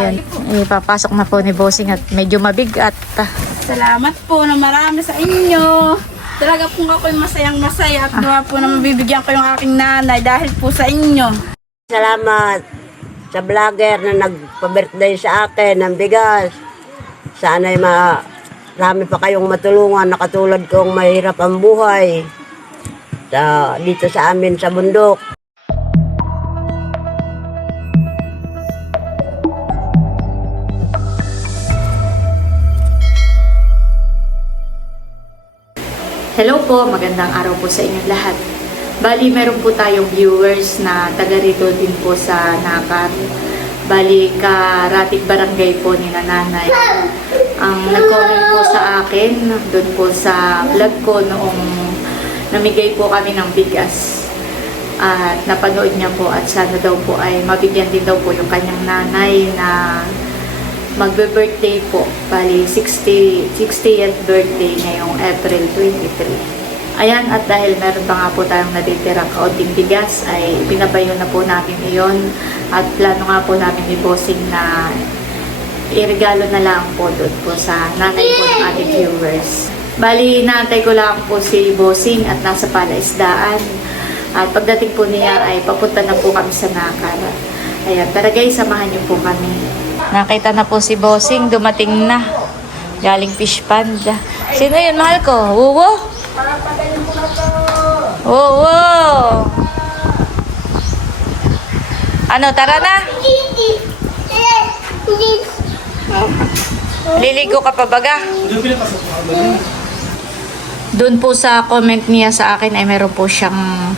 Yan, ipapasok na po ni Bossing at medyo mabigat. Salamat po na marami sa inyo. Talaga po ako'y masayang masaya at nawa po na mabibigyan ko yung aking nanay dahil po sa inyo. Salamat sa vlogger na nagpa-birthday sa akin ng bigas. Sana'y marami pa kayong matulungan na katulad kong mahirap ang buhay dito sa amin sa bundok. Hello po, magandang araw po sa inyong lahat. Bali, meron po tayong viewers na taga rito din po sa Nakar. Bali, Karatig Barangay po ni Nanay. Ang nag-comment po sa akin, doon po sa vlog ko noong namigay po kami ng bigas. At napanood niya po at sana daw po ay mabigyan din daw po yung kanyang nanay na magbe-birthday po, bali 60th birthday ngayong April 23. Ayan, at dahil meron pa nga po tayong natitirang kaunting bigas, ay pinabayo na po natin iyon at plano nga po namin ni Bossing na iregalo na lang po doon po sa nanay po ng ating viewers. Bali, naantay ko lang po si Bossing at nasa palaisdaan at pagdating po niya ay papunta na po kami sa Nakar. Ayan, tara guys, samahan niyo po kami. Nakita na po si Bossing, dumating na. Galing fish pond. Sino yun, mahal ko? Wuwo? Wuwo! Ano, tara na? Liligo ka pa baga? Doon po sa comment niya sa akin ay meron po siyang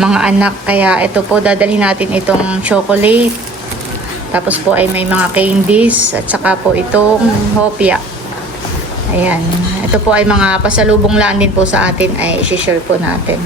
mga anak. Kaya ito po, dadalhin natin itong chocolate. Tapos po ay may mga candies at saka po itong hopya. Ayan. Ito po ay mga pasalubong lang din po sa atin ay i-share po natin.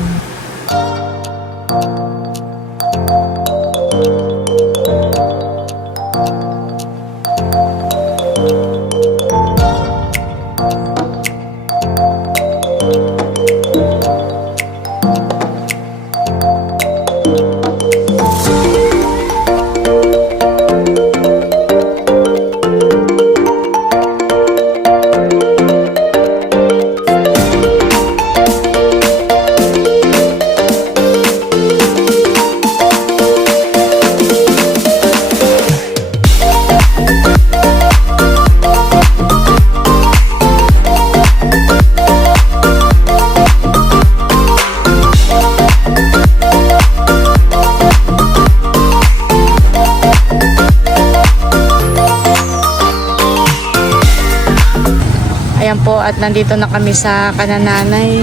Ayan po, at nandito na kami sa Kanananay.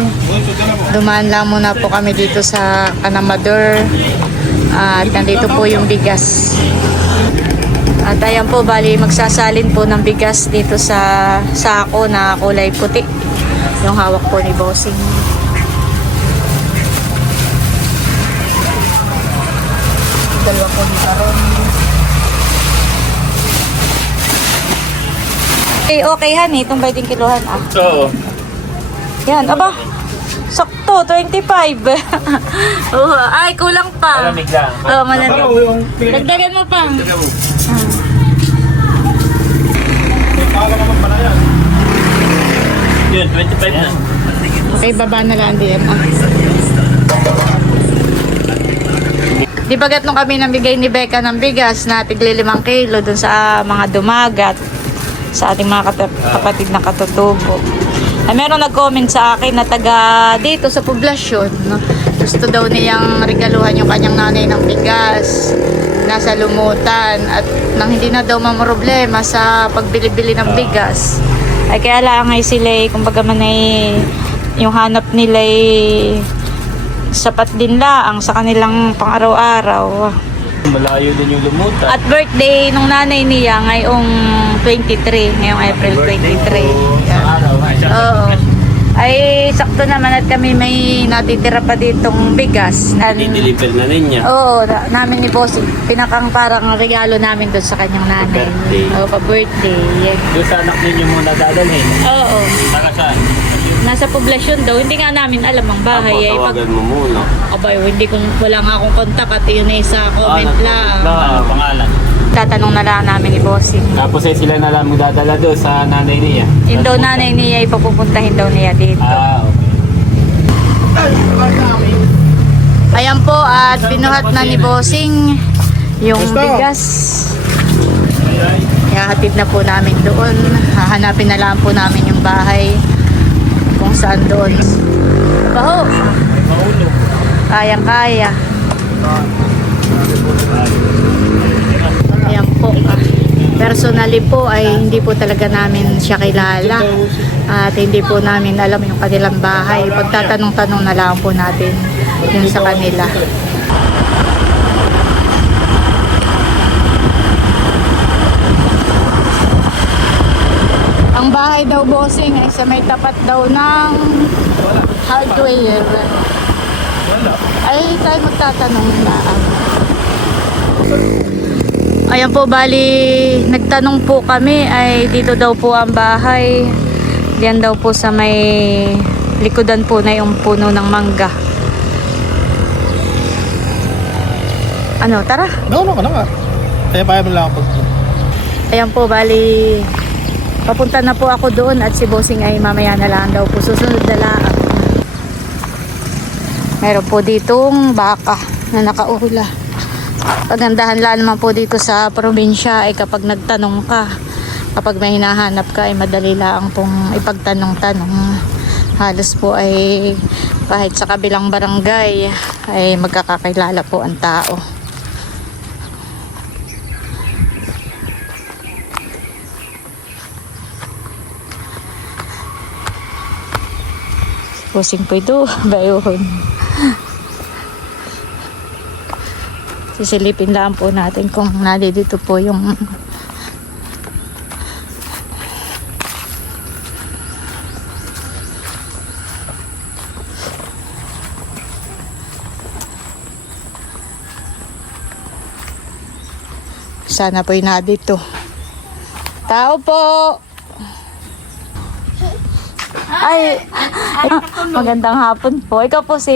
Dumaan lang muna po kami dito sa Kanamador. At nandito po yung bigas. At ayan po, bali magsasalin po ng bigas dito sa sako na kulay puti. Yung hawak po ni Bossing. Dalawa po ni Karon. Okay, honey, itong pwedeng kiluhan Oo. Yan, aba. Sakto, 25. Ay, kulang pa. Malamig lang. Malamig. Dagdagan mo pa. Yun, 25 na. Okay, baba na lang din. Di bagat nung kami nabigay ni Becca ng bigas na tigli 5 kilo dun sa mga dumagat. Sa ating mga kapatid na katutubo. Ay, meron nag-comment sa akin na taga dito sa poblasyon. No? Gusto daw niyang regaluhan yung kanyang nanay ng bigas. Nasa lumutan. At nang hindi na daw mamroblema sa pagbili-bili ng bigas. Ay kaya lang ay sila kumbaga man ay yung hanap nila ay sapat din laang sa kanilang pang-araw-araw. Malayo din yung lumutan. At birthday nung nanay niya ngayong 23, ngayong April 23. Oo. Ay, sakto naman at kami may natitira pa ditong bigas. I-deliver na rin niya. Oo, namin ni Bossing. Pinakang parang regalo namin doon sa kanyang nanay. Birthday. Oo, pa-birthday. Doon sa anak ninyo muna dadalhin. Oo. Para saan? Nasa poblasyon daw. Hindi nga namin alam ang bahay. Tawagan mo muna. Abay, hindi ko, wala nga akong kontak at yun ay sa comment lang. Ano pangalan? Pagtatanong na lang namin ni Bossing. Tapos ay sila na lang magdadala doon sa nanay niya. Yung daw nanay niya, ipapupuntahin daw niya dito. Okay. Ayan po, at pinuhat na ni Bossing yung bigas. Ihahatid na po namin doon. Hahanapin na lang po namin yung bahay kung saan doon. Baho! Kayang-kaya. Ayan po. Personally po ay hindi po talaga namin siya kilala. At hindi po namin alam yung kanilang bahay. Pagtatanong-tanong na lang po natin yun sa kanila. Ang bahay daw, Bossing, ay sa may tapat daw ng hardware. Ay, tayo magtatanong na. Ayan po, bali, nagtanong po kami, ay dito daw po ang bahay. Diyan daw po sa may likodan po na yung puno ng mangga. Ano, tara. No, ka na nga. Kaya mo lang ako. Ayan po, bali, papunta na po ako doon at si Bossing ay mamaya na lang daw po. Susunod na lang. Meron po ditong baka na nakaula. Pagandahan lang naman po dito sa probinsya ay kapag nagtanong ka, kapag may hinahanap ka ay madali lang pong ipagtanong-tanong. Halos po ay kahit sa kabilang barangay ay magkakakilala po ang tao. Pusing po ito, bayuhon. Sisilipin lang po natin kung nandito po yung sana po yung nandito. Tao po! Ay, magandang hapon po. Ikaw po si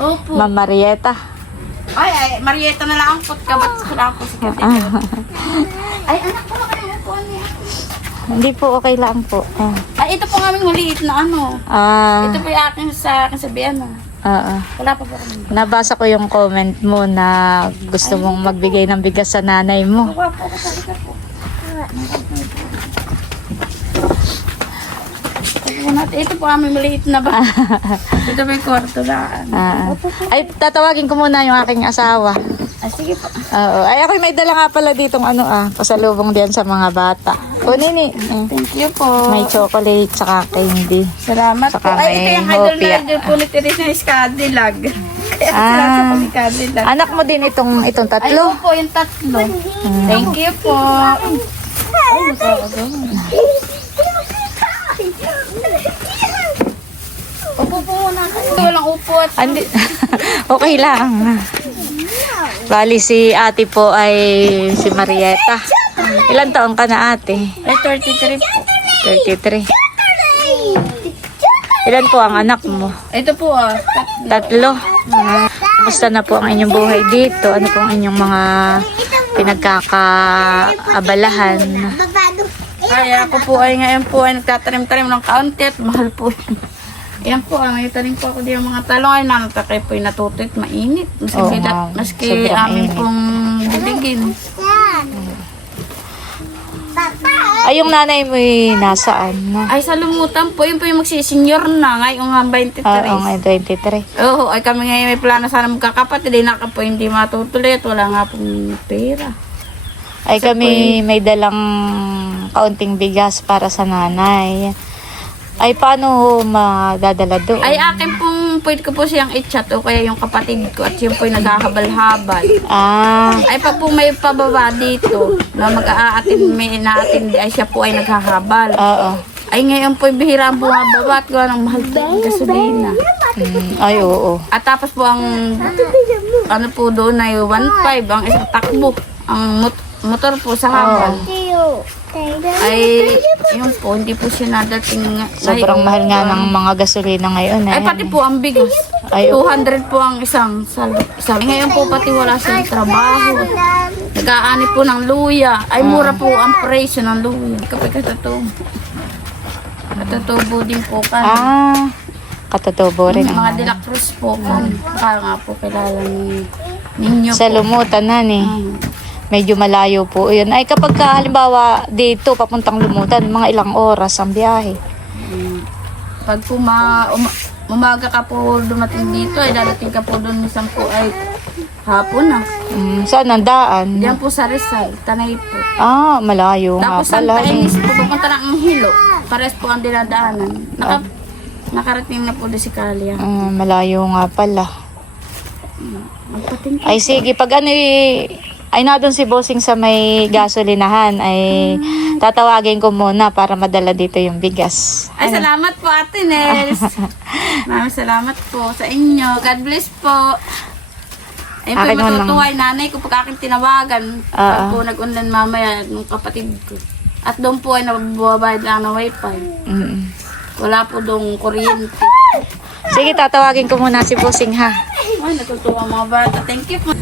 Opo. Ma'am Marieta. Ay, Marieta na lang po. Kabat ko lang po si Kati. Ay, anak ko kayo po niya. Hindi po, okay lang po. Ay, ito po ng aming maliit na ano. Ito po yung aking sa akin sabihan na. Wala pa po kami. Nabasa ko yung comment mo na gusto mong magbigay ng bigas sa nanay mo. Wala po ako sa po. Ito po aming maliit na ba? Ito po yung kwarto na. Ay, tatawagin ko muna yung aking asawa. Sige po. Oo. Ay, ako may dala nga pala ditong pasalubong diyan sa mga bata. O, nini. Thank you po. May chocolate, saka candy. Salamat Saka po. Ay, ito may yung idol na hopia. idol po ni Teresa is Cadillac. Kaya sinasa po ni Cadillac. Anak mo din itong Ay, tatlo? ito po yung tatlo. Thank you po. Ay, nakakagawin. Upo po muna kayo. Walang upo at Andi okay lang. Bali si ate po ay si Marieta. Ilan taon ka na ate? ay 33 po. 33. Ilan po ang anak mo? Ito po Tatlo. Kumusta na po ang inyong buhay dito? Ano po ang inyong mga pinagkakaabalahan? Ay, ako po ay ngayon po ay nagtatanim-tanim ng kaunti at mahal po. Yan po, may tanim po ako diyan mga talong ay nanatake po yung natuto't mainit. Oo, ma'am. Maski Sobrang amin init. pong biligin. Ay, yung nanay mo nasaan? Ay, sa lumutan po, yun po yung magsisenyor na ngayong 23. Oo, ngayon 23. Oo, ay kami ngayon may plano sana magkakapatid. Ay naka po hindi matutuloy at wala nga pong pera. Ay, kami may dalang kaunting bigas para sa nanay. Ay, paano madadala doon? Ay, akin pong pwede ko po siyang i-chat o kaya yung kapatid ko at yun po yung naghahabal-habal. Ay, pag po may pababa dito na mag-aatin, may inaatindi, ay siya po ay naghahabal. Oo. Ay, ngayon po yung bihira ang bumababa at gawa ng mahal po yung gasolina. Ay, oo. At tapos po ang, ano po doon ay 1.5 ang isang takbo. Ang motor po sa habal. Ay, yun po, hindi po siya nadating. Sobrang mahal nga ng mga gasolina ngayon. Ay, pati po ang bigas. Ay, 200 po ang isang. Ngayon po pati wala siyang trabaho. Nag-aani po ng luya. Ay, mura po ang presyo ng luya. Kapag katutubo. Katutubo din po kami. Katutubo rin. Mga De La Cruz po kami. Baka nga po kilala ninyo Sa po. Lumutan na ni. Mm. Medyo malayo po yun. Ay kapag halimbawa dito papuntang Lumutan, mga ilang oras ang biyahe. Pag po umaga ka po dumating dito, ay dadating ka po doon minsan po ay hapon na. Saan ang daan? Diyan po sa Rizal, Tanay po. Malayo nga Tapos pala. Santa Ines po, pupunta ng Anghilo. Pares po ang dinadaanan. Nakarating na po doon si Kalia. Malayo nga pala. Magpating Ay sige, pag ay na doon si Bossing sa may gasolinahan, ay tatawagin ko muna para madala dito yung bigas. Ay, salamat po, Ate Nels. Maraming salamat po sa inyo. God bless po. Ayun po Akin yung mo matutuwa yung nanay ko pag aking tinawagan. Pag po nag-online mamaya ng kapatid ko. At doon po ay nababayad lang ng wifi. Wala po doon kuryente. Sige, tatawagin ko muna si Bossing ha. Ay, natutuwa mga bata. Thank you po.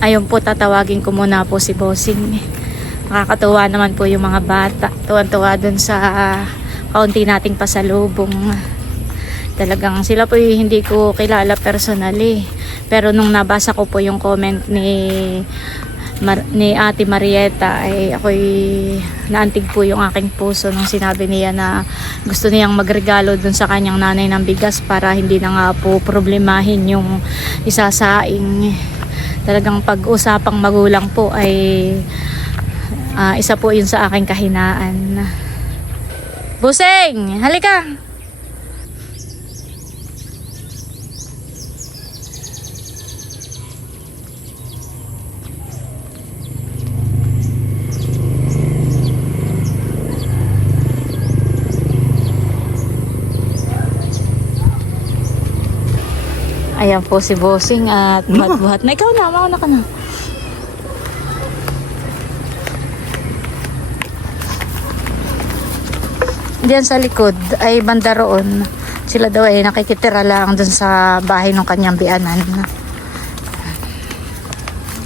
Ayun po, tatawagin ko muna po si Bossing. Nakakatuwa naman po yung mga bata. Tuwan-tuwa dun sa kaunti nating pasalubong. Talagang sila po hindi ko kilala personally. Pero nung nabasa ko po yung comment ni Ate Marieta, ay ako'y naantig po yung aking puso nung sinabi niya na gusto niyang magregalo dun sa kanyang nanay ng bigas para hindi na nga po problemahin yung isasaing. Talagang pag-usapang magulang po ay isa po yun sa aking kahinaan. Buseng, halika! Ayan po si Bossing at buhat-buhat na. Ikaw na, mauna ka na. Diyan sa likod ay banda roon. Sila daw ay nakikitira lang dun sa bahay ng kanyang bianan.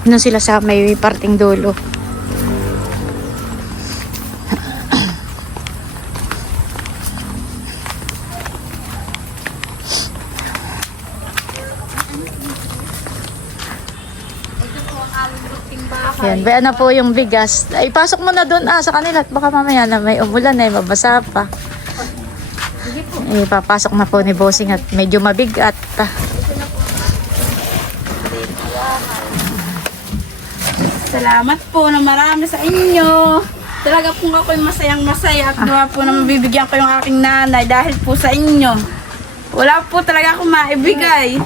Doon sila sa may parting dulo. Yan, baya na po yung bigas. Ay, pasok mo na doon sa kanila at baka mamaya na may umulan ay mabasa pa. Papasok na po ni Bossing at medyo mabigat. Salamat po na marami sa inyo. Talaga po ako'y masayang masaya at nawa po na mabibigyan ko yung aking nanay dahil po sa inyo. Wala po talaga akong maibigay.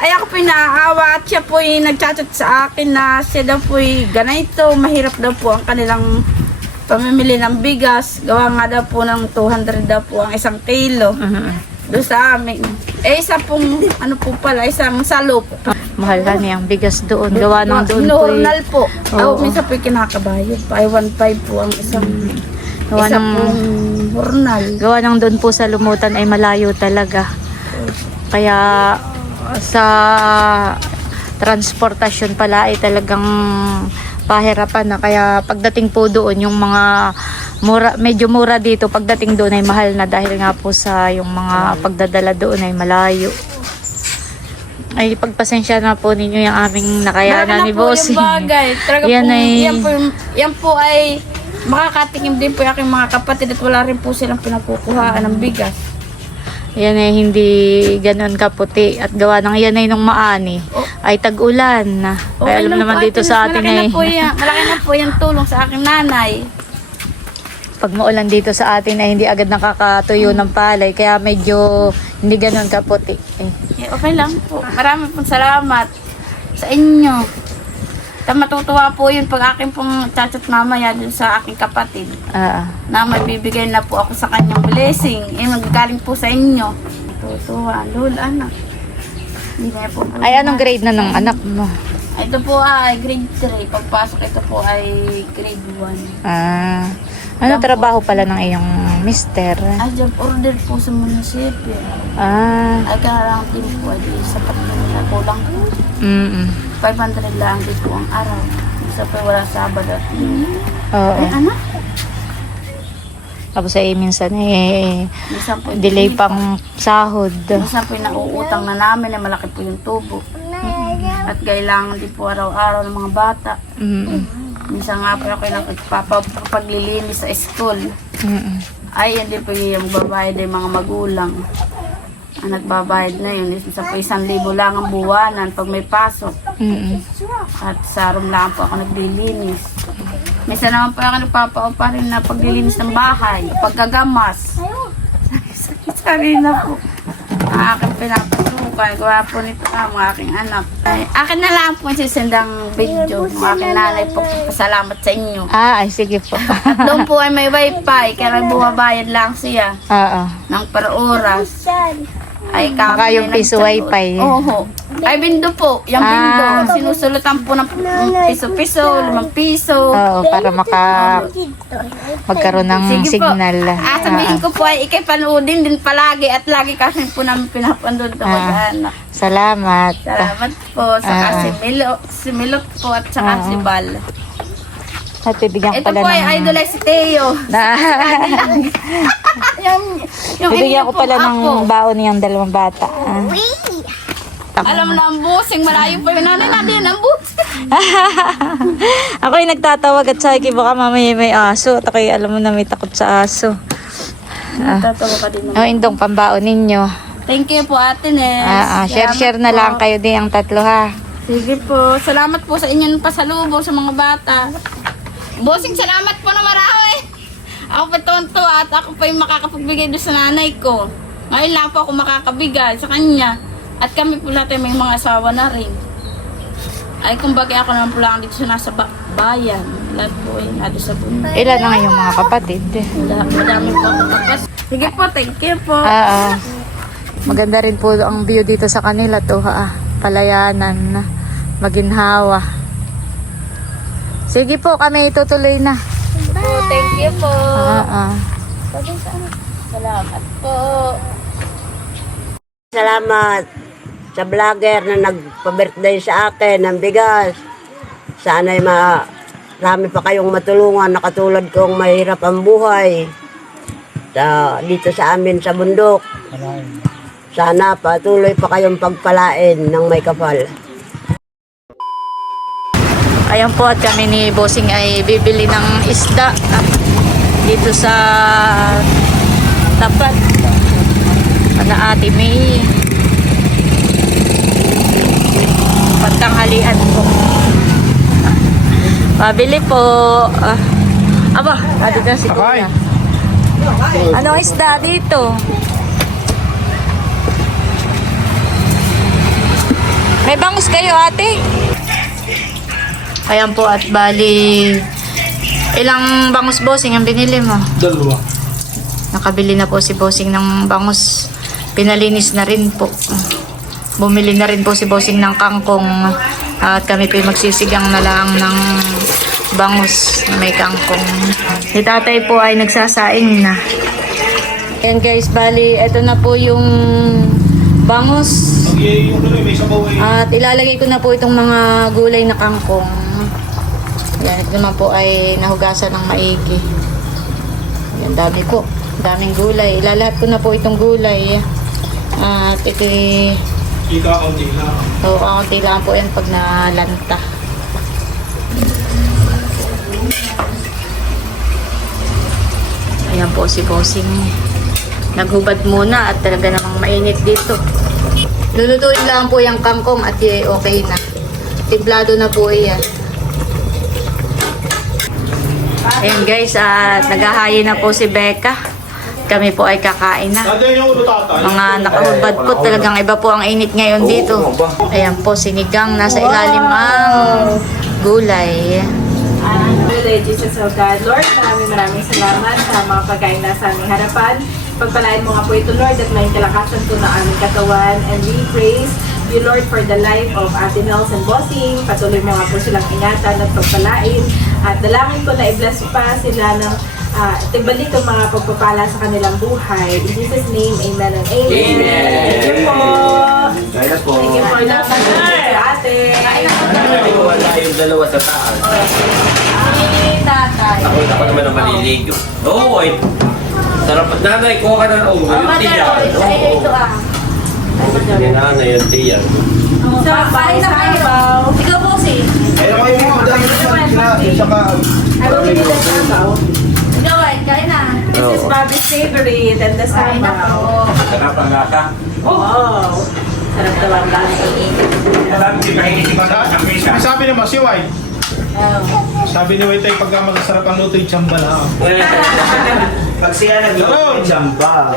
Ay ako po naaawa at siya po nagchat-chat sa akin na siya daw po ganito, mahirap daw po ang kanilang pamimili ng bigas. Gawa nga daw po ng 200 daw po ang 1 kilo. Doon sa amin. Isa pong ano po pala, isang salop. Mahal ka niyang bigas doon. Gawa ng doon po. Normal po. Oo. Minsan po kinakabayad pa. Ay 1.5 po ang isang Gawa isa ng, pong hurnal. gawa ng doon po sa Lumutan ay malayo talaga. Kaya sa transportasyon pala ay talagang pahirapan na. Kaya pagdating po doon yung mga medyo mura dito, pagdating doon ay mahal na dahil nga po sa yung mga pagdadala doon ay malayo. Ay pagpasensya na po ninyo yung aming nakayanan ni Bossing. Yung bagay. Talaga Yan po, ay- yan po ay makakatingin din po yung aking mga kapatid at wala rin po silang pinagkukuhaan ng bigas. Yan ay hindi ganun kaputi at gawa ng yan ay nung maani ay tag-ulan. Kaya alam naman dito sa atin ay malaki na po yung tulong sa aking nanay. pag maulan dito sa atin ay hindi agad nakakatuyo ng palay kaya medyo hindi ganun kaputi. Okay lang po. Marami pong salamat sa inyo. Matutuwa po yun pag akin pong chat mamaya dun sa aking kapatid. Na magbibigay na po ako sa kanyang blessing. Magagaling po sa inyo. Tutuwa. Lola, anak. Hindi na po. Ay anong grade na ng anak mo? Ito po ay grade 3. Pagpasok ito po ay grade 1. Ano trabaho pala ng iyong mister? Ay, job order po sa munisipyo. Ay, kailangan din po ay sapat din na kulang po. 500 lang din po ang araw. Minsan po wala Sabado at Oo. Ay, anak. Tapos ay minsan Minsan po delay hindi pang sahod. Minsan po nauutang na namin na malaki po yung tubo. At kailangan din po araw-araw ng mga bata. Mm. Minsan nga po ako nagpapaglilinis sa school. Mm. Ay, hindi po yung magbabayad ng mga magulang. Ang nagbabayad na yun, isa po 1,000 lang ang buwanan pag may pasok. Mm. At sa room lang po ako naglilinis. Minsan naman po ako nagpapaupa rin na paglilinis ng bahay, pagkagamas. Sarina po. Ang aking pinapasukan, gawa po nito ang aking anak. Ay, akin na lang po sisendang video ng aking nanay po. Pasalamat sa inyo. Ay, sige po. At doon po ay may wifi, kaya may bumabayad lang siya Oo. ng per oras. Ay, Baka yung piso wifi. Oo. Ay, bindo po. Yung bindo. Sinusulatan po ng piso-piso, 5 piso. Oo, para magkaroon ng Sige po. signal. Sabihin ko po ay ikay panoodin din palagi at lagi kasi po namin pinapanood ng mag-anak. Salamat. Salamat po sa si Milot po at saka si Bal. At bibigyan ko Ito pala po ay ng... idol ay si Teo. yung Bibigyan inyo ko pala pong ng apo. baon niyang dalawang bata. Alam na ang busing, malayo pa yung nanay natin ang busing. Ako yung nagtatawag at sabi ko baka mamaya may aso. At ako alam mo na may takot sa aso. Tatawa ka din naman. O, indong pambaon ninyo. Thank you po Ate Nes. Share Salamat na po. lang kayo din ang tatlo ha. Sige po. Salamat po sa inyong pasalubong sa mga bata. Bossing, salamat po na marami. Ako pa tonto at ako pa yung makakapagbigay doon sa nanay ko. Ngayon lang po ako makakabigay sa kanya. At kami po lahat ay may mga asawa na rin. Ay kumbaga ako naman po lang dito sa nasa bayan. Lahat po ay nado sa bundok. Ilan na nga yung mga kapatid? Madami po ako kapag. Sige po, thank you po. Maganda rin po ang view dito sa kanila to ha. Palayanan, maginhawa. Sige po, kami tutuloy na. Thank you po. Salamat po. Salamat sa vlogger na nagpa-birthday sa akin ng bigas. Sana'y marami pa kayong matulungan na katulad kong mahirap ang buhay dito sa amin sa bundok. Sana patuloy pa kayong pagpalain ng may kapal. Ayan po at kami ni Bossing ay bibili ng isda dito sa tapat. Pana Ate May. Pagtanghalian po. Pabili po. Aba, dito si Kuya. Anong isda dito? May bangus kayo, ate? Ayan po at bali ilang bangus Bossing ang binili mo? 2. Nakabili na po si Bossing ng bangus. Pinalinis na rin po. Bumili na rin po si Bossing ng kangkong at kami po magsisigang na lang ng bangus na may kangkong. Si tatay po ay nagsasaing na. Ayan guys, bali ito na po yung bangus. At ilalagay ko na po itong mga gulay na kangkong. Yan, ito naman po ay nahugasan ng maigi. Yan, dami po. Daming gulay. Ilalahat ko na po itong gulay. At ito Ika-kaunti lang. kaunti lang po yan pag nalanta. Ayan po si Bossing. Naghubad muna at talaga namang mainit dito. Lulutuin lang po yung kangkong at okay na. Tiblado na po yan. Ayan guys, at naghahayin na po si Becca. Kami po ay kakain na. Mga nakahubad po, talagang iba po ang init ngayon dito. Ayan po, sinigang, nasa ilalim ang gulay. Lord Jesus, O God, Lord, maraming salamat sa mga pagkain na sa aming harapan. Pagpalain mo nga po ito, Lord, at may kalakasan po na aming katawan. And we praise you, Lord, for the life of Ate Nels and Bossing. Patuloy mo nga po silang ingatan at pagpalain. At dalangin ko na i-bless pa sila ng tibalik ang mga pagpapala sa kanilang buhay. In Jesus' name, amen and amen. Amen. Thank you po. Kaya po. Thank you for that, ate. Hindi ko wala yung dalawa sa taas. Si tatay. Ako naman ang maliligo. Oo, ay. Sarap at nanay, kuha ka ng yung tiyan. Ito ah. Yung nanay, yung tiyan. So, Kain na kayo. Ikaw po si. Ayun ako yung madami sa saka Ano hindi na sabaw? Ikaw ay, kain na. This is Bobby's favorite and the Kain na sabaw. po. Sarap ang lasa. Wow! Sarap daw ang lasa. sabi naman si White. Sabi ni White ay pagka masasarap ang luto, itsamba na. Pag siya nagluto, jamba.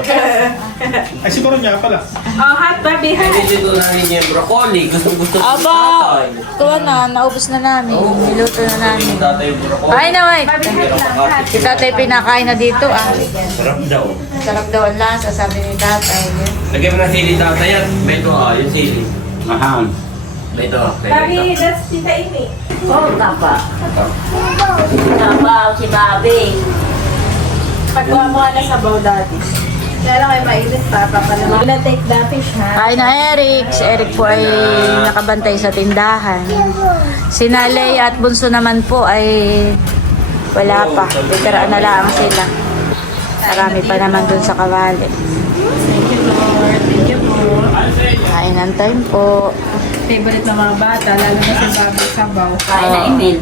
Ay siguro niya pala. Oh, hot Bobby, hot. Hindi ko na rin yung broccoli. Gusto si Aba, tatay. kuha na, naubos na namin. Niluto na namin. Si tatay yung broccoli. Kain na, White. Bobby, hot lang, hot. Si tatay pinakain na dito ah. Sarap daw. Sarap daw ang lasa, sabi ni tatay. Lagyan mo na sili tatay yan. Beto yung sili. Mahal. Beto. Bobby, that's Tita Amy. Oh, tapa. Tapa si Bobby. Pagkuha mo ka na sabaw dati. Kaya lang ay mainit pa, papalaman. I'm gonna take the fish, ha? Kain na Eric. Si Eric po ay nakabantay sa tindahan. Si Nalay at Bunso naman po ay wala pa. Literaan na lang sila. Marami pa naman dun sa kawali. Thank you, Lord. Thank you po. Kain ng time po. Favorite ng mga bata, lalo na si Bobby sabaw. Kain na Emil.